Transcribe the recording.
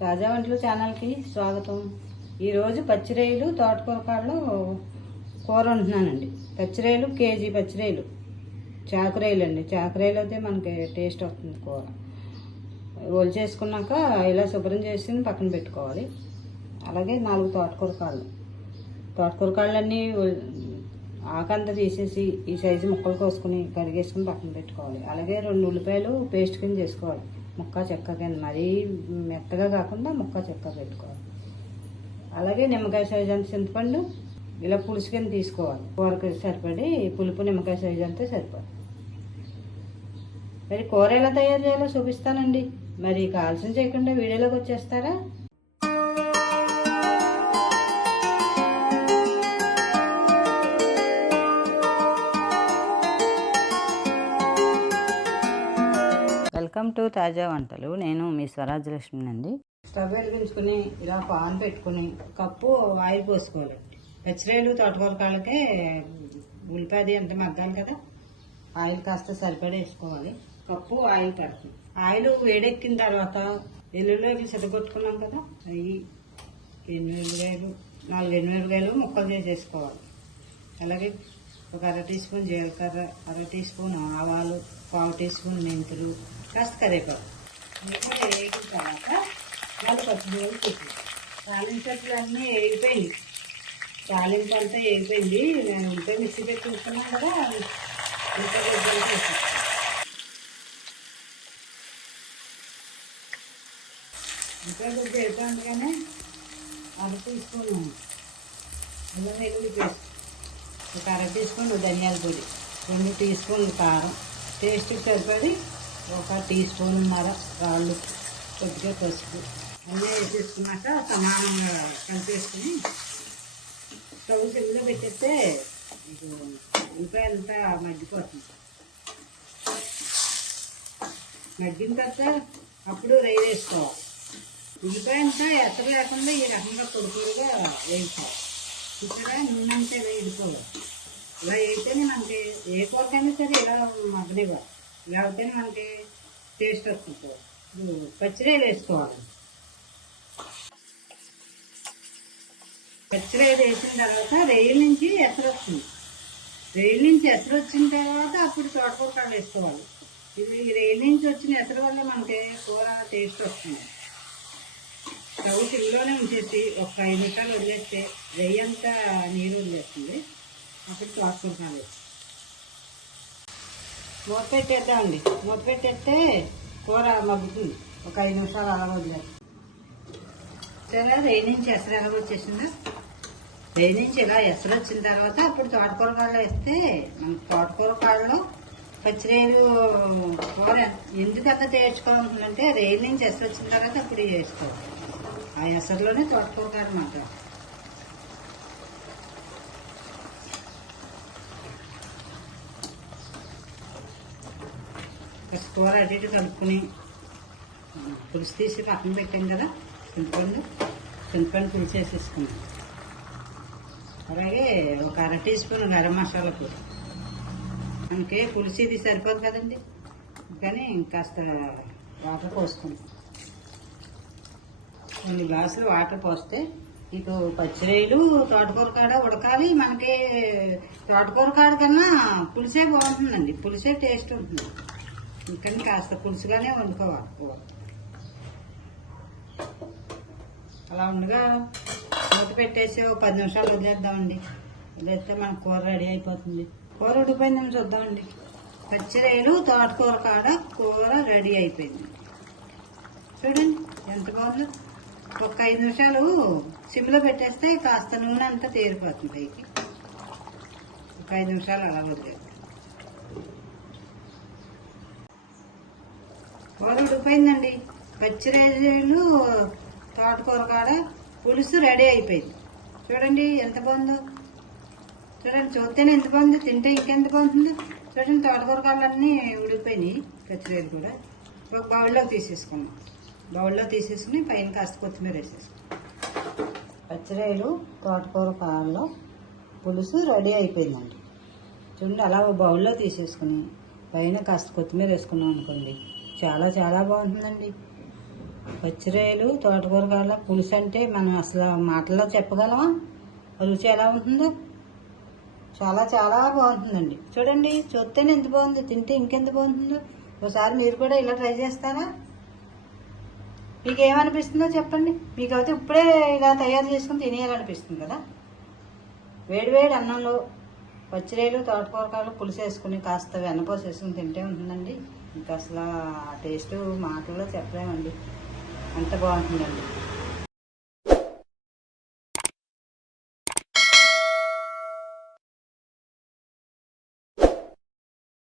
తాజా వంటలు ఛానల్కి స్వాగతం. ఈరోజు పచ్చిరొయ్యలు తోటకూర కాడలు కూర వండుతున్నానండి. పచ్చిరొయ్యలు కేజీ పచ్చిరొయ్యలు, చాకురొయ్యలు అండి. చాకురొయ్యలు అయితే మనకి టేస్ట్ వస్తుంది కూర. ఒలిచేసుకున్నాక ఇలా శుభ్రం చేసి పక్కన పెట్టుకోవాలి. అలాగే 4 తోటకూర కాళ్ళన్నీ ఆకంతా తీసేసి ఈ సైజు ముక్కలు కోసుకుని కడిగేసుకుని పక్కన పెట్టుకోవాలి. అలాగే 2 ఉల్లిపాయలు పేస్ట్ కింద చేసుకోవాలి. ముక్క చెక్క కింద, మరీ మెత్తగా కాకుండా ముక్క చెక్క పెట్టుకోవాలి. అలాగే నిమ్మకాయ సైజు అంత చింతపండు ఇలా పులుసు కింద తీసుకోవాలి. కూరకి సరిపడి పులుపు నిమ్మకాయ సైజు అంతా సరిపడి. మరి కూర ఎలా తయారు చేయాలో చూపిస్తానండి. మరి ఆలస్యం చేయకుండా వీడియోలోకి వచ్చేస్తారా? వెల్కమ్ టు తాజా వంటలు. నేను మీ స్వరాజ్యలక్ష్మి అండి. స్టవ్ వెలిగించుకుని ఇలా పాన్ పెట్టుకుని కప్పు ఆయిల్ పోసుకోవాలండి. పచ్చిరొయ్యలు తోటకూర కాళ్ళకే ఉల్లిపాయ అంత మగ్గాలి కదా, ఆయిల్ కాస్త సరిపడి వేసుకోవాలి. కప్పు ఆయిల్ పడుతుంది. ఆయిల్ వేడెక్కిన తర్వాత వెల్లుల్లిపాయలు చెదగొట్టుకున్నాం కదా, అవి 4 ఎండుమిరపకాయలు ముక్కలు చేసేసుకోవాలి. అలాగే ఒక 1/2 టీ స్పూన్ జీలకర్ర, 1/2 టీ స్పూన్ ఆవాలు, 1/4 టీ స్పూన్ మెంతులు, కాస్త కరివేపాకు. ఇంకా వేగిన తర్వాత 4 పచ్చిమిరపకాయలు తీసి తాలింపులు అన్నీ వేగిపోయింది. తాలింపు అంతా వేగిపోయింది. నేను ఉల్లిపాయ మిక్సీ పెట్టి చూస్తున్నాను కదా, ఉల్లిపాయ వేసాను. ఇంకా కొద్దిగా వేయకుండానే 1/2 టీ స్పూన్ అల్లం వెల్లుల్లి పేస్ట్, ఒక 1/2 టీ స్పూన్ ధనియాల పొడి, 2 టీ స్పూన్లు కారం, టేస్ట్కి సరిపడి 1 టీ స్పూన్ రాళ్ళు, కొద్దిగా పసుపు అన్నీ వేసేసుకున్నాక సమానంగా కలిపేసుకుని స్టవ్ సిమ్లో పెట్టేస్తే ఉల్లిపాయ అంతా మగ్గిపోతుంది. మగ్గిన తర్వాత అప్పుడు రొయ్యలు వేసుకోవాలి. ఉల్లిపాయ అంతా ఎసరు లేకుండా ఈ రకంగా పొడిపొడిగా వేసుకోవాలి. ఇక్కడ నూనె అంతా వేసుకోవాలి. ఇలా వేస్తేనే మనకి ఏ కూరకైనా సరే ఇలా మగ్గనివ్వాలి. లేకపోతే మనకి టేస్ట్ వస్తుంది. పచ్చిరొయ్యలు వేసుకోవాలి. పచ్చిరొయ్యలు వేసిన తర్వాత రొయ్యల నుంచి ఎసరు వస్తుంది. రొయ్యల నుంచి ఎసరు వచ్చిన తర్వాత అప్పుడు తోటకూర కాడలు వేసుకోవాలి. ఇది రొయ్యల నుంచి వచ్చిన ఎసరు వల్ల మనకి కూర టేస్ట్ వస్తుంది. స్టవ్ సిమ్లోనే ఉంచేసి ఒక 5 నిమిషాలు వదిలేస్తే రొయ్య అంతా నీరు వదిలేస్తుంది. అప్పుడు తోటకూర కాడలు వేస్తాం. మూత పెట్టేద్దామండి. మూత పెట్టేస్తే కూర మగ్గుతుంది. ఒక 5 నిమిషాలు అలా వదిలేదు. సరే, రొయ్య నుంచి ఎసరు ఎలా వచ్చేసిందా? రొయ్య నుంచి ఇలా ఎసరు వచ్చిన తర్వాత అప్పుడు తోటకూర కాడలు వేస్తే మన తోటకూర కాడలో పచ్చిరొయ్యలు కూర ఎందుకంత తేర్చుకోవాలంటే రొయ్య నుంచి ఎసరు వచ్చిన తర్వాత అప్పుడు వేసుకోవాలి. ఆ ఎసరులోనే తోటకూర కాడ మాట. కూర అటు ఇటు కలుపుకుని పులుసు తీసి పక్కన పెట్టాం కదా, చింతపండు పులుసు వేసేసుకున్నాం. అలాగే ఒక 1/2 టీ స్పూన్ గరం మసాలా పొడి. మనకి పులుసు ఇది సరిపోదు కదండి, కానీ కాస్త వాటర్ పోసుకుంటాం. 2 గ్లాసులు వాటర్ పోస్తే ఇటు పచ్చిరొయ్యలు తోటకూర కాడ ఉడకాలి. మనకి తోటకూర కాడ కన్నా పులుసే బాగుంటుందండి. పులుసే టేస్ట్ ఉంటుంది. ఇంకా కాస్త పులుసుగానే వండుకోవాలి కూర. అలా ఉండగా మూత పెట్టేసి 10 నిమిషాలు వదిలేద్దామండి. వదిలేస్తే మన కూర రెడీ అయిపోతుంది. కూర ఉడిపోయిందని చూద్దామండి. పచ్చిరొయ్యలు తోటకూర కాడ కూర రెడీ అయిపోయింది. చూడండి ఎంత బాగుందో. ఒక 5 నిమిషాలు సిమ్లో పెట్టేస్తే కాస్త నూనె అంతా తేరిపోతుంది పైకి. ఒక 5 నిమిషాలు అలా వదిలేదు. కూర ఉడిపోయిందండి. పచ్చిరొయ్యలు తోటకూర కాడ పులుసు రెడీ అయిపోయింది. చూడండి ఎంత బాగుందో. చూడండి, చూస్తేనే ఎంత బాగుంది, తింటే ఇంకెంత బాగుంటుందో. చూడండి, తోటకూర కాళ్ళన్నీ ఉడికిపోయినాయి. పచ్చిరొయ్యలు కూడా ఒక బౌల్లోకి తీసేసుకున్నాం. బౌల్లో తీసేసుకుని పైన కాస్త కొత్తిమీర వేసేసుకున్నాం. పచ్చిరొయ్యలు తోటకూర కాళ్ళలో పులుసు రెడీ అయిపోయిందండి. చూడండి, అలా బౌల్లో తీసేసుకుని పైన కాస్త కొత్తిమీర వేసుకున్నాం అనుకోండి, చాలా చాలా బాగుంటుందండి. పచ్చిరొయ్యలు తోటకూర కాళ్ళ పులుసు అంటే మనం అసలు మాటల్లో చెప్పగలమా రుచి ఎలా ఉంటుందో? చాలా చాలా బాగుంటుందండి. చూడండి, చూస్తేనే ఎంత బాగుంది, తింటే ఇంకెంత బాగుంటుందో. ఒకసారి మీరు కూడా ఇలా ట్రై చేస్తారా? మీకు ఏమనిపిస్తుందో చెప్పండి. మీకు అయితే ఇప్పుడే ఇలా తయారు చేసుకుని తినేయాలనిపిస్తుంది కదా. వేడివేడి అన్నంలో పచ్చిరొయ్యలు తోటకూర కాళ్ళు పులుసు వేసుకుని కాస్త వెన్నపోసి వేసుకుని తింటే ఉంటుందండి. ఇంకా అసలు ఆ టేస్ట్ మాటల్లో చెప్పలేమండి, అంత బాగుంటుందండి.